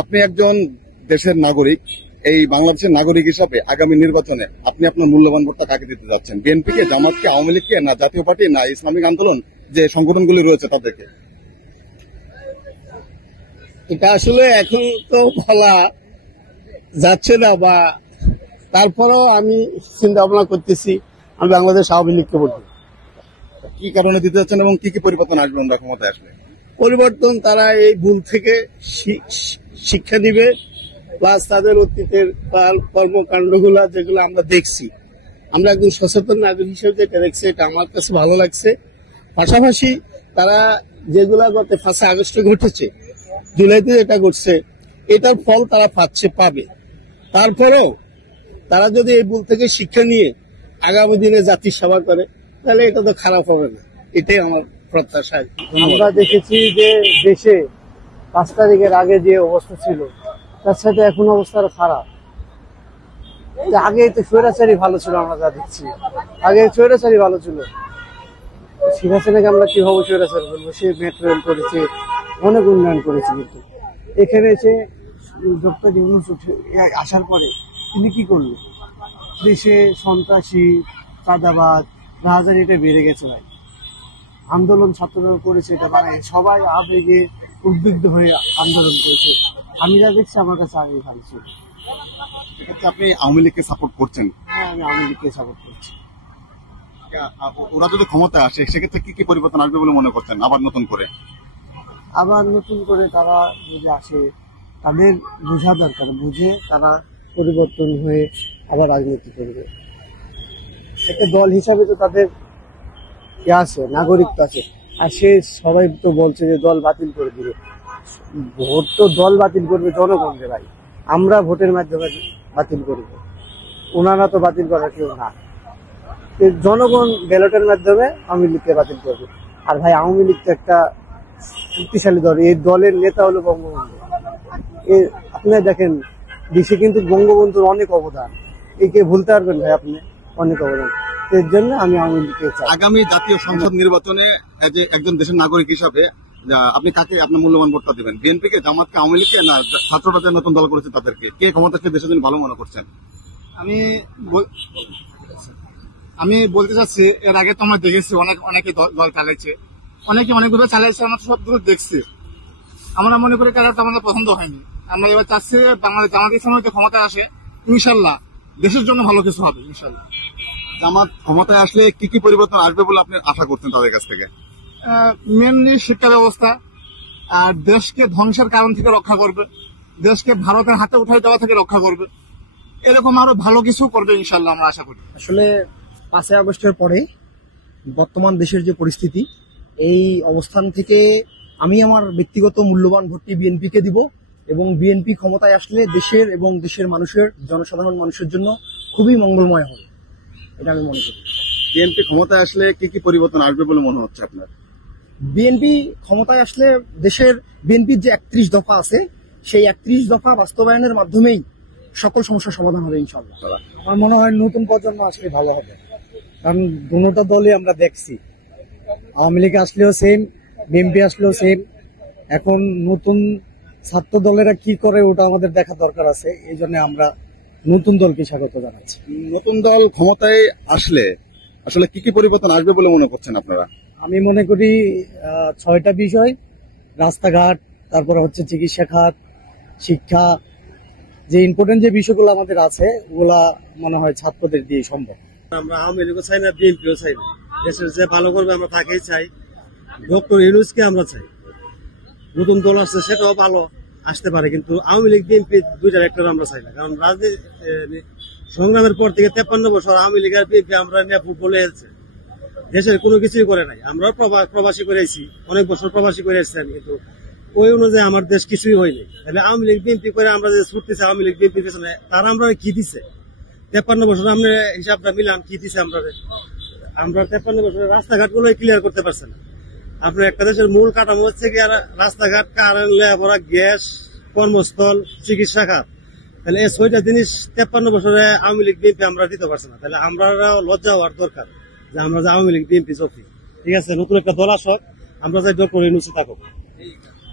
আপনি একজন দেশের নাগরিক, এই বাংলাদেশের নাগরিক হিসাবে আগামী নির্বাচনে আপনি আপনার মূল্যবান ভোটটা কাকে দিতে যাচ্ছেন? বিএনপিকে, জামাতকে, আওয়ামী লীগকে, না জাতীয় পার্টি, না ইসলামিক আন্দোলন যে সংগঠনগুলি রয়েছে তাদেরকে? এটা আসলে এখন তো বলা যাচ্ছে না, বা তারপরেও আমি চিন্তা ভাবনা করতেছি আমি বাংলাদেশ আওয়ামী লীগকে ভোট দেব। কি কারণে দিতে যাচ্ছেন এবং কি কি পরিবর্তন আসবে আমরা ক্ষমতায় আসলে? পরিবর্তন, তারা এই ভুল থেকে শিক্ষা দিবে, প্লাস তাদের অতীতের কর্মকাণ্ডগুলা যেগুলো আমরা দেখছি, আমরা একজন সচেতন নাগরিক হিসেবে যেটা দেখছি এটা আমার কাছে ভালো লাগছে। পাশাপাশি তারা যেগুলা গত 5 আগস্টে ঘটেছে, জুলাইতে যেটা ঘটছে, এটার ফল তারা পাবে। তারপরেও তারা যদি এই ভুল থেকে শিক্ষা নিয়ে আগামী দিনে জাতির সেবা করে তাহলে এটা তো খারাপ হবে না, এটাই আমার প্রত্যাশা। আমরা দেখেছি যে দেশে 5 তারিখের আগে যে অবস্থা ছিল তার সাথে এখন অবস্থা আরো খারাপ। আগে তো স্বৈরাচারী ভালো ছিল, আমরা যা দেখছি আগে স্বৈরাচারী ভালো ছিল। শেখ হাসিনাকে আমরা কিভাবে স্বৈরাচারী বলবো? সে মেট্রো রেল করেছে, অনেক উন্নয়ন করেছে, কিন্তু এখানে এসে ডক্টর ইউনূস আসার পরে তিনি কি করলেন? দেশে সন্ত্রাসী, চাঁদাবাজ, রাহাজানি এটা বেড়ে গেছে ভাই। আন্দোলন ছাত্ররা করেছে, এটা মানে সবাই আবেগে উদ্বিগ্ন হয়ে আন্দোলন করেছে। আমি যা দেখছি আমার কাছে আগে ভাবছি। এক্ষেত্রে আপনি আওয়ামী লীগকে সাপোর্ট করছেন? হ্যাঁ, আমি আওয়ামী লীগকে সাপোর্ট করছি। ওরা যদি ক্ষমতায় আসে সেক্ষেত্রে কি কি পরিবর্তন আসবে বলে মনে করছেন আবার নতুন করে? আবার নতুন করে তারা যদি আসে, তাদের বোঝা দরকার, বুঝে তারা পরিবর্তন হয়ে আবার রাজনীতি করবে। একটা দল হিসাবে তো তাদের আছে, নাগরিকত্ব আছে। আর সে সবাই তো বলছে যে দল বাতিল করে দিবে। ভোট তো দল বাতিল করবে জনগণ রে ভাই, আমরা ভোটের মাধ্যমে বাতিল করব, ওনারা তো বাতিল করার কেউ না। জনগণ ব্যালটের মাধ্যমে আওয়ামী লীগকে বাতিল করবে। আর ভাই আওয়ামী লীগ তো একটা শক্তিশালী দল, এই দলের নেতা হলো বঙ্গবন্ধু। আপনি দেখেন দেশে কিন্তু বঙ্গবন্ধুর অনেক অবদান, একে ভুলতে পারবেন ভাই আপনি? অনেক অবদান। এর জন্য আমি আওয়ামী লীগকে চাই। আগামী জাতীয় সংসদ নির্বাচনে একজন দেশের নাগরিক হিসাবে আপনি কাকে আপনার মূল্যবান ভোটটা দেবেন? বিএনপিকে, জামাতকে, আওয়ামী লীগকে, না ছাত্ররা যে নতুন দল করেছে তাদেরকে? কে ক্ষমতাকে দেশের জন্য ভালো মনে করছেন? আমি বলতে চাচ্ছি, এর আগে তো আমরা দেখেছি অনেকে দল চালাইছে, অনেকে অনেকগুলো চালাইছে, আমরা সবগুলো দেখছি। আমরা মনে করি কারণ আমাদের পছন্দ হয়নি। আমরা এবার চাচ্ছি বাংলাদেশ জামাত ইসলামী ক্ষমতায় আসে, ইনশাল্লাহ দেশের জন্য ভালো কিছু হবে ইনশাল্লাহ। জামাত ক্ষমতায় আসলে কি কি পরিবর্তন আসবে বলে আপনি আশা করছেন তাদের কাছ থেকে? মেনলি শিক্ষা ব্যবস্থা, আর দেশকে ধ্বংসের কারণ থেকে রক্ষা করবে, দেশকে ভারতের হাতে উঠাই দেওয়া থেকে রক্ষা করবে, এরকম আরো ভালো কিছু করবে ইনশাল্লাহ আমরা আশা করি। আসলে 5 আগস্টের পরে বর্তমান দেশের যে পরিস্থিতি, এই অবস্থান থেকে আমি আমার ব্যক্তিগত মূল্যবান ভোটটি বিএনপিকে দিব, এবং বিএনপি ক্ষমতায় আসলে দেশের এবং দেশের মানুষের, জনসাধারণ মানুষের জন্য খুবই মঙ্গলময় হবে, এটা আমি মনে করি। বিএনপি ক্ষমতায় আসলে কি কি পরিবর্তন আসবে বলে মনে হচ্ছে আপনার? বিএনপি ক্ষমতায় আসলে দেশের, বিএনপির যে 31 দফা আছে, সেই 31 দফা বাস্তবায়নের মাধ্যমেই সকল সমস্যার সমাধান হবে ইনশাআল্লাহ। আমার মনে হয় নতুন প্রজন্ম আসলে ভালো হবে, কারণ দুটো দলই আমরা দেখছি, আওয়ামী লীগ আসলেও সেম, বিএনপি আসলেও সেম। এখন নতুন ছাত্র দলেরা কি করে ওটা আমাদের দেখা দরকার আছে, এই জন্য আমরা নতুন দলকে স্বাগত জানাচ্ছি। নতুন দল ক্ষমতায় আসলে আসলে কি কি পরিবর্তন আসবে বলে মনে করছেন আপনারা? আমি মনে করি 6টা বিষয়, রাস্তাঘাট, তারপরে হচ্ছে চিকিৎসা খাত, শিক্ষা, যে ইম্পর্টেন্ট যে বিষয়গুলো আমাদের আছে ওগুলা মনে হয় ছাত্রদের দিয়ে সম্ভব। আমরা আওয়ামী লীগও চাই না, বিএনপিও চাই না। দেশের যে ভালো করবে আমরা তাকেই চাই, ডক্টর ইউনূসকে আমরা চাই। নতুন দল আসছে সেটাও ভালো আসতে পারে, কিন্তু আওয়ামী লীগ বিএনপি দুইটার একটা আমরা চাই না। কারণ রাজনীতি সংগ্রামের পর থেকে 53 বছর আওয়ামী লীগ আর বিএনপি আমরা বলে যাচ্ছে, দেশের কোনো কিছুই করে নাই। আমরা প্রবাসী করে আইছি, অনেক বছর প্রবাসী করে আসছি আমি, কিন্তু ওই অনুযায়ী আমার দেশ কিছুই হয়নি। তাহলে আওয়ামী লীগ বিএনপি করে আমরা যে ছুটতেছি আওয়ামী লীগ বিএনপির পেছনে, তারা আমরা কি দিছে? 53 বছর আমরা হিসাবটা মিলাম কি দিছে আমরা? 53 বছরের রাস্তাঘাট গুলো ক্লিয়ার করতে পারছে না। আপনার একটা দেশের মূল কাঠামো হচ্ছে কি রাস্তাঘাট, কারেন্ট, লেখাপড়া, গ্যাস, কর্মস্থল, চিকিৎসা খাত। তাহলে এই 6টা জিনিস 53 বছরে আওয়ামী লীগ বিএনপি আমরা দিতে পারছি না। তাহলে আমরা লজ্জা হওয়ার দরকার যে আমরা যে আওয়ামী লীগ বিএনপি চলছি। ঠিক আছে, নতুন একটা দল আসক, আমরা যাই ডক্টর ইউনূস থাকুক।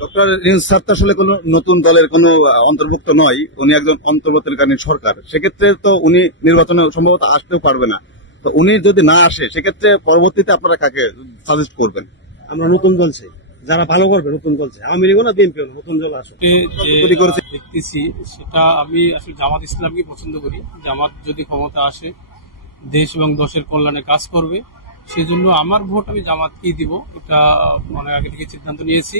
ডক্টর ইউনূস স্যার তো আসলে কোনো নতুন দলের কোনো অন্তর্ভুক্ত নয়, উনি একজন অন্তর্বর্তীকালীন সরকার। সেক্ষেত্রে তো উনি নির্বাচনে সম্ভবত আসতেও পারবে না। তো উনি যদি না আসে, সেক্ষেত্রে পরবর্তীতে আপনারা কাকে সাজেস্ট করবেন? আমরা নতুন দল চাই, যারা ভালো করবে নতুন দল চাই। আওয়ামী লীগও না বিএনপিও না, নতুন দল আসে। দেখতেছি সেটা আমি আসলে জামাত ইসলামকে পছন্দ করি। জামাত যদি ক্ষমতা আসে দেশ এবং দেশের কল্যাণে কাজ করবে, সেজন্য আমার ভোট আমি জামাতকেই দিব। এটা মানে আগে থেকে সিদ্ধান্ত নিয়েছি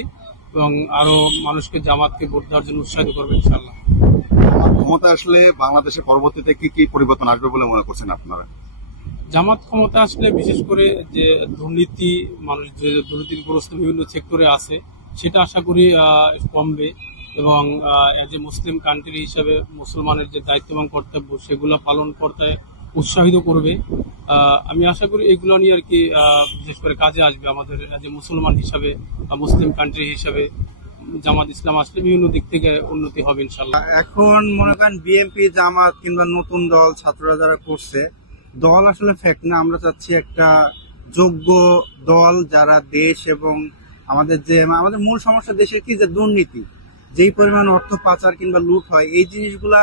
এবং আরো মানুষকে জামাতকে ভোট দেওয়ার জন্য উৎসাহিত করবে ইনশাআল্লাহ। ক্ষমতা আসলে বাংলাদেশে পরবর্তীতে কি কি পরিবর্তন আসবে বলে মনে করছেন আপনারা? জামাত ক্ষমতা আসলে বিশেষ করে যে দুর্নীতি, মানুষ যে দুর্নীতিগ্রস্ত বিভিন্ন সেক্টরে আছে, সেটা আশা করি কমবে এবং এজ এ মুসলিম কান্ট্রি হিসেবে মুসলমানের যে দায়িত্ব এবং কর্তব্য সেগুলো পালন করতে উৎসাহিত করবে। আমি আশা করি এগুলো নিয়ে আর কি বিশেষ করে কাজে আসবে আমাদের এজ এ মুসলমান হিসাবে বা মুসলিম কান্ট্রি হিসাবে। জামাত ইসলাম আসলে বিভিন্ন দিক থেকে উন্নতি হবে ইনশাল্লাহ। এখন মনে করেন বিএনপি, জামাত কিংবা নতুন দল ছাত্ররা যারা করছে, দল আসলে ফ্যাক্ট না। আমরা চাচ্ছি একটা যোগ্য দল যারা দেশ এবং আমাদের মূল সমস্যা দেশের কি যে দুর্নীতি, যেই পরিমাণ অর্থ পাচার কিংবা লুট হয়, এই জিনিসগুলা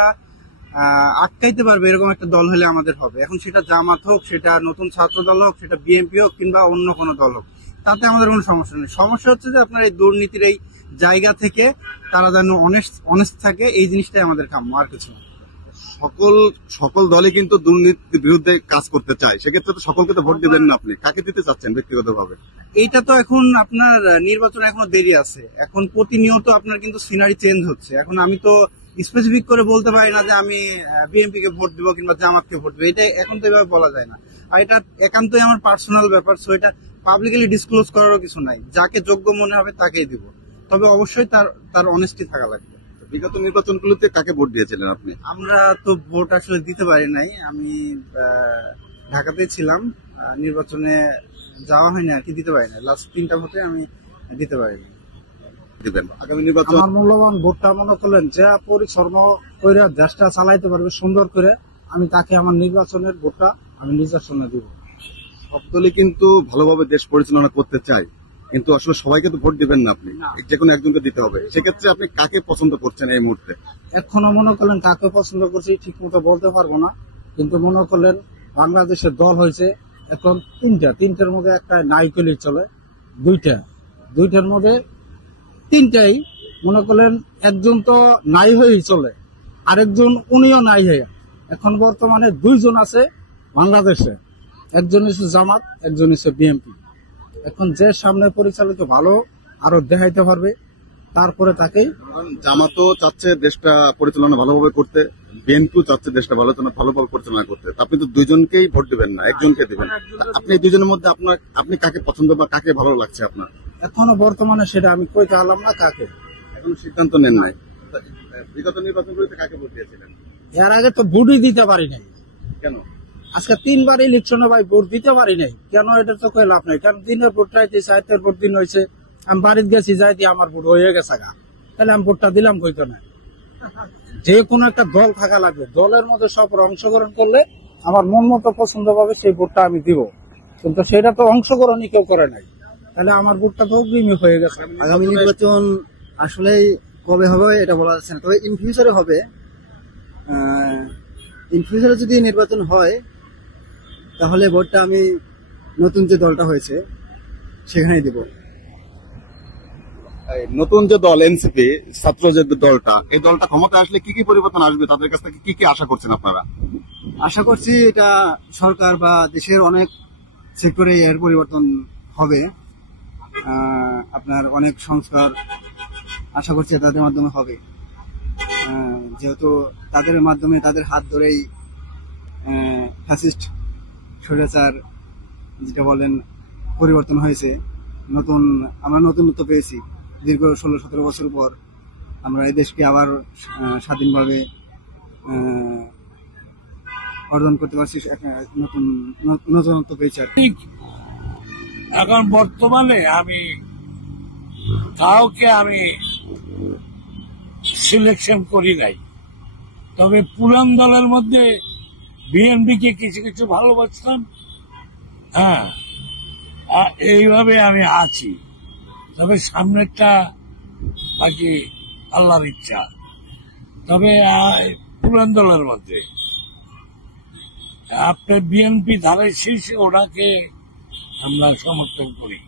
আটকাইতে পারবে এরকম একটা দল হলে আমাদের হবে। এখন সেটা জামাত হোক, সেটা নতুন ছাত্র দল হোক, সেটা বিএনপি হোক কিংবা অন্য কোনো দল হোক, তাতে আমাদের কোনো সমস্যা নেই। সমস্যা হচ্ছে যে আপনার এই দুর্নীতির এই জায়গা থেকে তারা যেন অনেস্ট থাকে, এই জিনিসটাই আমাদের কাম্য, আর কিছু না। সকল দলই কিন্তু দুর্নীতির বিরুদ্ধে কাজ করতে চায়। সেক্ষেত্রে তো সকলকে তো ভোট দিবেন না। আপনি কাকে দিতে চাচ্ছেন ব্যক্তিগতভাবে? এইটা তো এখন আপনার নির্বাচন এখনো দেরি আছে। এখন প্রতিনিয়ত আপনার কিন্তু সিনারি চেঞ্জ হচ্ছে। এখন আমি তো স্পেসিফিক করে বলতে পারি না যে আমি বিএনপি কে ভোট দিব কিংবা জামাতকে ভোট দিব, এটা এখন তো এভাবে বলা যায় না। আর এটা একান্তই আমার পার্সোনাল ব্যাপার, সো এটা পাবলিকলি ডিসক্লোজ করারও কিছু নাই। যাকে যোগ্য মনে হবে তাকেই দিব, তবে অবশ্যই তার অনেস্টি থাকা লাগবে। বিগত নির্বাচনগুলোতে কাকে ভোট দিয়েছিলেন আপনি? আমরা তো ভোট আসলে দিতে পারি নাই। আমি ঢাকাতে ছিলাম, নির্বাচনে যাওয়া হয়নি আর কি, দিতে পারি না। লাস্ট 3টা ভোটে আমি দিতে পারিনি। দিবেন আগামী নির্বাচন? আমার মূল্যবান ভোটটা মনে করলেন যে পরিশ্রম করে দেশটা চালাইতে পারবে সুন্দর করে, আমি তাকে আমার নির্বাচনের ভোটটা আমি নির্বাচনে দিব। সব দলই কিন্তু ভালোভাবে দেশ পরিচালনা করতে চায়, কিন্তু আসলে সবাইকে তো ভোট দিবেন না আপনি, যে কোনো একজনকে দিতে হবে। সেক্ষেত্রে আপনি কাকে পছন্দ করছেন এই মুহূর্তে? এখনো মনে করলেন কাকে পছন্দ করছি ঠিক মতো বলতে পারবো না, কিন্তু মনে করলেন বাংলাদেশের দল হয়েছে এখন তিনটার মধ্যে একটা নাইকলি চলে, দুইটার মধ্যে তিনটাই মনে করলেন একজন তো নাই হয়েই চলে, আরেকজন উনিও নাই হয়ে। এখন বর্তমানে 2জন আছে বাংলাদেশে, একজন হচ্ছে জামাত, একজন হচ্ছে বিএনপি। এখন যে সামনে পরিচালিত ভালো আরো দেখাইতে পারবে, তারপরে তাকেই। জামাতও চাচ্ছে দেশটা পরিচালনা ভালোভাবে করতে, বিএনপিও চাচ্ছে দেশটা ভালোভাবে পরিচালনা করতে। আপনি তো দুইজনকেই ভোট দিবেন না, একজনকে দিবেন। আপনি দুইজনের মধ্যে আপনি কাকে পছন্দ বা কাকে ভালো লাগছে আপনার? এখনো বর্তমানে সেটা আমি কইতে পারলাম না কাকে, এখন সিদ্ধান্ত নেন নাই। বিগত নির্বাচনগুলিতে কাকে ভোট দিয়েছিলেন? এর আগে তো ভোটই দিতে পারি নাই। কেন? আজকে 3বার ইলেকশনে ভাই ভোট দিতে পারি নাই। কেন? এটা তো কই লাভ নাই, কারণ দিনের ভোট চাইতে সাহিত্যের ভোট দিন হয়েছে, আমি বাড়িতে গেছি যাইতে আমার ভোট হয়ে গেছে গা, তাহলে আমি ভোটটা দিলাম কইতো না। যে কোনো একটা দল থাকা লাগবে, দলের মধ্যে সব অংশগ্রহণ করলে আমার মন মতো পছন্দ পাবে সেই ভোটটা আমি দিব, কিন্তু সেটা তো অংশগ্রহণই কেউ করে নাই, তাহলে আমার ভোটটা তো অগ্রিমই হয়ে গেছে। আগামী নির্বাচন আসলে কবে হবে এটা বলা যাচ্ছে না, তবে ইন ফিউচারে হবে। ইন ফিউচারে যদি নির্বাচন হয় তাহলে ভোটটা আমি নতুন যে দলটা হয়েছে সেখানেই দিব। নতুন যে দল এনসিপি, ছাত্র যে দলটা, এই দলটা ক্ষমতা আসলে কি কি পরিবর্তন আসবে, তাদের কাছ থেকে কি কি আশা করছেন আপনারা? আশা করছি এটা সরকার বা দেশের অনেক সেক্টরে এর পরিবর্তন হবে। আপনার অনেক সংস্কার আশা করছি তাদের মাধ্যমে হবে, যেহেতু তাদের মাধ্যমে, তাদের হাত ধরেই ফ্যাসিস্ট স্বৈরাচার যেটা বলেন পরিবর্তন হয়েছে। আমরা নতুনত্ব পেয়েছি দীর্ঘ 16-17 বছর পর। আমরা এই দেশকে আবার স্বাধীনভাবে অর্জন করতে পারছি, নতুনত্ব পেয়েছি আর কি। এখন বর্তমানে আমি কাউকে সিলেকশন করি নাই, তবে পুরান দলের মধ্যে বিএনপি কে কিছু কিছু ভালোবাসতাম। হ্যাঁ, এইভাবে আমি আছি, তবে সামনেরটা বাকি আল্লাহর ইচ্ছা। তবে পুরান দলের মধ্যে আপনার বিএনপি ধারে শীর্ষে ওনাকে আমরা সমর্থন করি।